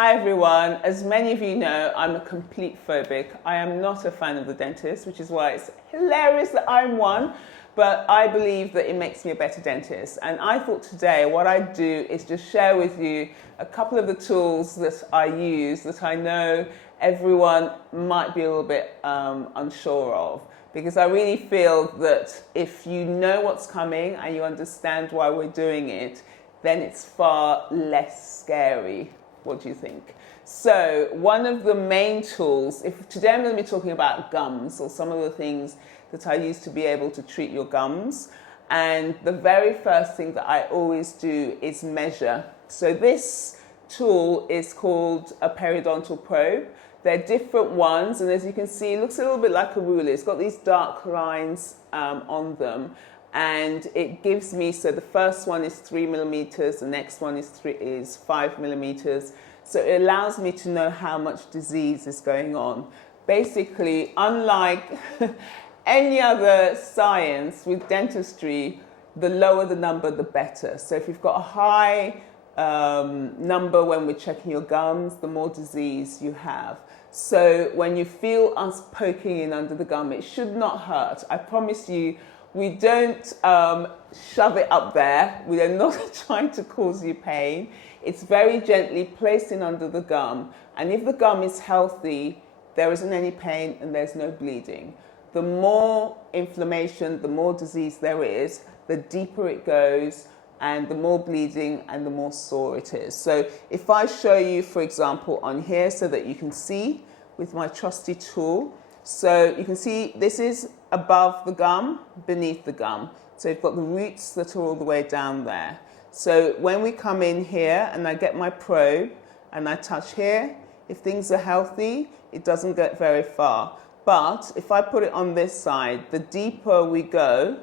Hi everyone, as many of you know, I'm a complete phobic. I am not a fan of the dentist, which is why it's hilarious that I'm one, but I believe that it makes me a better dentist. And I thought today what I'd do is just share with you a couple of the tools that I use that I know everyone might be a little bit unsure of. Because I really feel that if you know what's coming and you understand why we're doing it, then it's far less scary. What do you think? So one of the main tools, today I'm going to be talking about gums or some of the things that I use to be able to treat your gums. And the very first thing that I always do is measure. So this tool is called a periodontal probe. They're different ones, and as you can see, it looks a little bit like a ruler. It's got these dark lines on them, and it gives me, so the first one is 3 millimeters, the next one is 5 millimeters. So it allows me to know how much disease is going on. Basically, unlike any other science with dentistry, the lower the number, the better. So if you've got a high number when we're checking your gums, the more disease you have. So when you feel us poking in under the gum, it should not hurt. I promise you, we don't shove it up there. We are not trying to cause you pain. It's very gently placed in under the gum. And if the gum is healthy, there isn't any pain and there's no bleeding. The more inflammation, the more disease there is, the deeper it goes, and the more bleeding and the more sore it is. So if I show you, for example, on here so that you can see with my trusty tool. So you can see this is above the gum, beneath the gum. So you've got the roots that are all the way down there. So when we come in here and I get my probe and I touch here, if things are healthy, it doesn't get very far. But if I put it on this side, the deeper we go,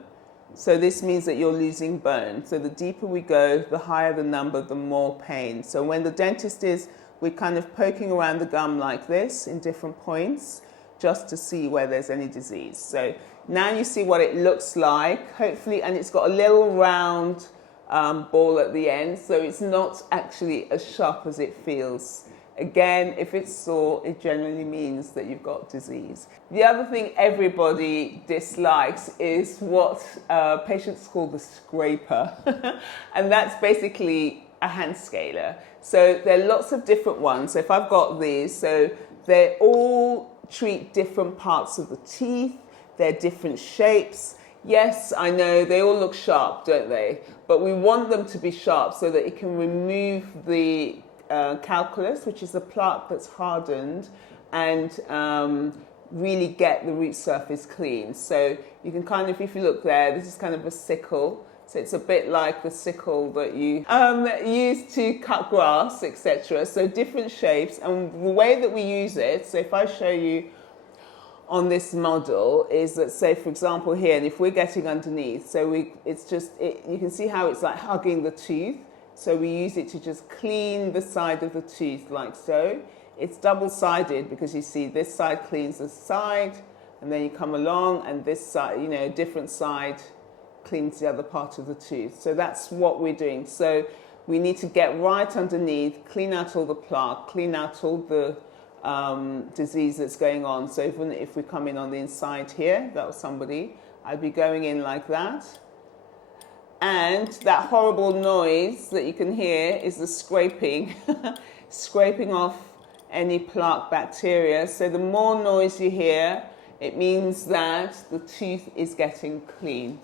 so this means that you're losing bone. So the deeper we go, the higher the number, the more pain. So when the dentist is, we're kind of poking around the gum like this in different points just to see where there's any disease. So now you see what it looks like, hopefully, and it's got a little round ball at the end, so it's not actually as sharp as it feels. Again, if it's sore, it generally means that you've got disease. The other thing everybody dislikes is what patients call the scraper. And that's basically a hand scaler. So there are lots of different ones. So if I've got these, so they all treat different parts of the teeth. They're different shapes. Yes, I know, they all look sharp, don't they? But we want them to be sharp so that it can remove the calculus, which is the plaque that's hardened, and really get the root surface clean. So you can kind of, if you look there, this is kind of a sickle. So it's a bit like the sickle that you use to cut grass, etc. So different shapes, and the way that we use it, so if I show you on this model, is that, say for example here, and if we're getting underneath, so you can see how it's like hugging the tooth. So we use it to just clean the side of the tooth like so. It's double-sided because you see this side cleans the side, and then you come along and this side, different side cleans the other part of the tooth. So that's what we're doing. So we need to get right underneath, clean out all the plaque, clean out all the disease that's going on. So even if we come in on the inside here, that was somebody, I'd be going in like that. And that horrible noise that you can hear is the scraping, scraping off any plaque bacteria. So the more noise you hear, it means that the tooth is getting clean.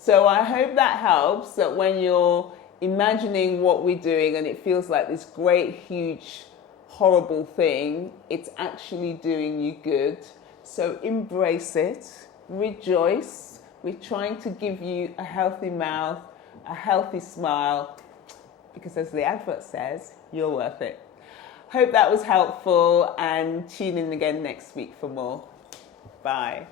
So I hope that helps, that when you're imagining what we're doing and it feels like this great, huge, horrible thing, it's actually doing you good. So embrace it, rejoice. We're trying to give you a healthy mouth, a healthy smile, because as the advert says, you're worth it. Hope that was helpful, and tune in again next week for more. Bye.